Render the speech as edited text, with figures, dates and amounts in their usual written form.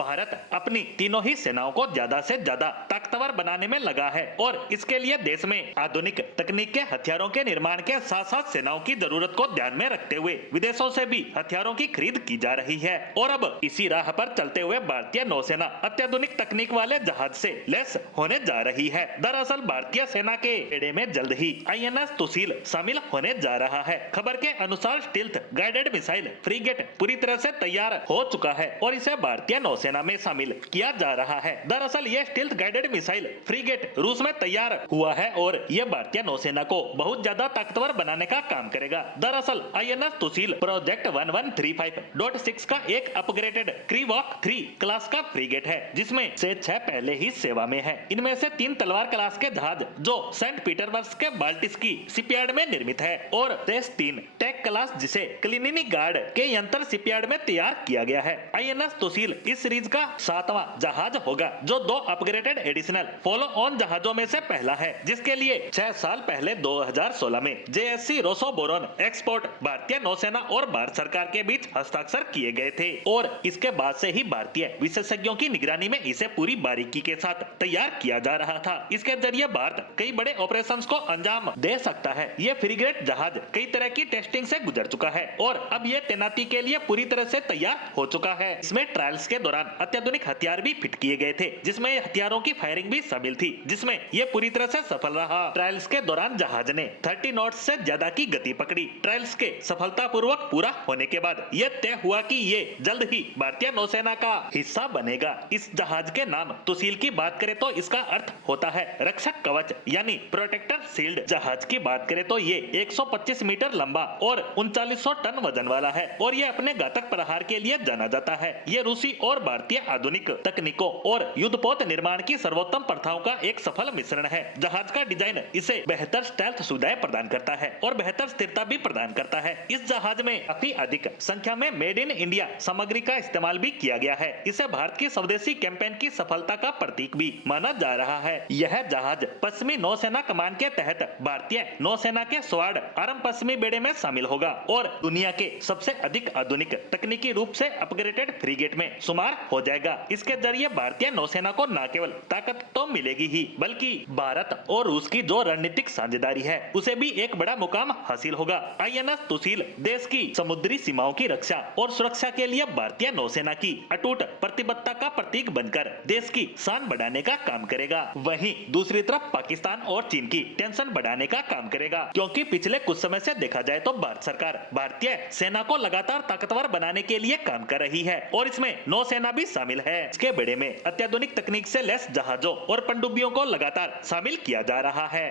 भारत अपनी तीनों ही सेनाओं को ज्यादा से ज्यादा ताकतवर बनाने में लगा है और इसके लिए देश में आधुनिक तकनीक के हथियारों के निर्माण के साथ साथ सेनाओं की जरूरत को ध्यान में रखते हुए विदेशों से भी हथियारों की खरीद की जा रही है। और अब इसी राह पर चलते हुए भारतीय नौसेना अत्याधुनिक तकनीक वाले जहाज से लैस होने जा रही है। दरअसल भारतीय सेना के बेड़े में जल्द ही INS तुसील शामिल होने जा रहा है। खबर के अनुसार स्टील्थ गाइडेड मिसाइल फ्रीगेट पूरी तरह से तैयार हो चुका है और इसे भारतीय नौसेना में शामिल किया जा रहा है। दरअसल ये स्टील्थ गाइडेड मिसाइल फ्रीगेट रूस में तैयार हुआ है और यह भारतीय नौसेना को बहुत ज्यादा ताकतवर बनाने का काम करेगा। दरअसल INS तुसील प्रोजेक्ट 1135.6 का एक अपग्रेडेड क्रीवॉक 3 क्लास का फ्रीगेट है, जिसमें से 6 पहले ही सेवा में है। इनमें से 3 तलवार क्लास के जहाज जो सेंट पीटरबर्ग के बाल्टिस्की शिपयार्ड में निर्मित है और शेष 3 टेक क्लास जिसे कलिनिनग्राड के यंत्र शिपयार्ड में तैयार किया गया है। INS तुसील इस सीरीज का 7वां जहाज होगा जो 2 अपग्रेडेड एडिशनल फॉलो ऑन जहाजों में से पहला है, जिसके लिए 6 साल पहले 2016 में JSC रोसोबोरोन एक्सपोर्ट भारतीय नौसेना और भारत सरकार के बीच हस्ताक्षर किए गए थे और इसके बाद से ही भारतीय विशेषज्ञों की निगरानी में इसे पूरी बारीकी के साथ तैयार किया जा रहा था। इसके जरिए भारत कई बड़े ऑपरेशंस को अंजाम दे सकता है। ये फ्रीगेट जहाज कई तरह की टेस्टिंग से गुजर चुका है और अब ये तैनाती के लिए पूरी तरह से तैयार हो चुका है। इसमें ट्रायल्स के दौरान अत्याधुनिक हथियार भी फिट किए गए थे, जिसमें हथियारों की फायरिंग भी शामिल थी, जिसमें ये पूरी तरह से सफल रहा। ट्रायल्स के दौरान जहाज ने 30 नॉट से ज्यादा की गति पकड़ी। ट्रायल्स के सफलतापूर्वक पूरा होने के बाद यह तय हुआ कि ये जल्द ही भारतीय नौसेना का हिस्सा बनेगा। इस जहाज के नाम तुसील की बात करें तो इसका अर्थ होता है रक्षक कवच यानी प्रोटेक्टर शील्ड। जहाज की बात करें तो ये 125 मीटर लंबा और 3900 टन वजन वाला है और ये अपने घातक प्रहार के लिए जाना जाता है। ये रूसी और भारतीय आधुनिक तकनीकों और युद्धपोत निर्माण की सर्वोत्तम प्रथाओं का एक सफल मिश्रण है। जहाज का डिजाइन इसे बेहतर स्टेल्थ सुविधाएं प्रदान करता है और बेहतर स्थिरता भी प्रदान करता है। इस जहाज में काफी अधिक संख्या में मेड इन इंडिया सामग्री का इस्तेमाल भी किया गया है। इसे भारत की स्वदेशी कैंपेन की सफलता का प्रतीक भी माना जा रहा है। यह जहाज पश्चिमी नौसेना कमान के तहत भारतीय नौसेना के स्वार्ड आर्म पश्चिमी बेड़े में शामिल होगा और दुनिया के सबसे अधिक आधुनिक तकनीकी रूप से अपग्रेडेड फ्रीगेट में शुमार हो जाएगा। इसके जरिए भारतीय नौसेना को न केवल ताकत तो मिलेगी ही, बल्कि भारत और रूस की जो रणनीतिक साझेदारी है उसे भी एक बड़ा मुकाम हासिल होगा। INS तुसील देश की समुद्री सीमाओं की रक्षा और सुरक्षा के लिए भारतीय नौसेना की अटूट प्रतिबद्धता का प्रतीक बनकर देश की शान बढ़ाने का काम करेगा। वहीं दूसरी तरफ पाकिस्तान और चीन की टेंशन बढ़ाने का काम करेगा, क्योंकि पिछले कुछ समय से देखा जाए तो भारत सरकार भारतीय सेना को लगातार ताकतवर बनाने के लिए काम कर रही है और इसमें नौसेना भी शामिल है। इसके बेड़े में अत्याधुनिक तकनीक से लैस जहाजों और पनडुब्बियों को लगातार शामिल किया जा रहा है।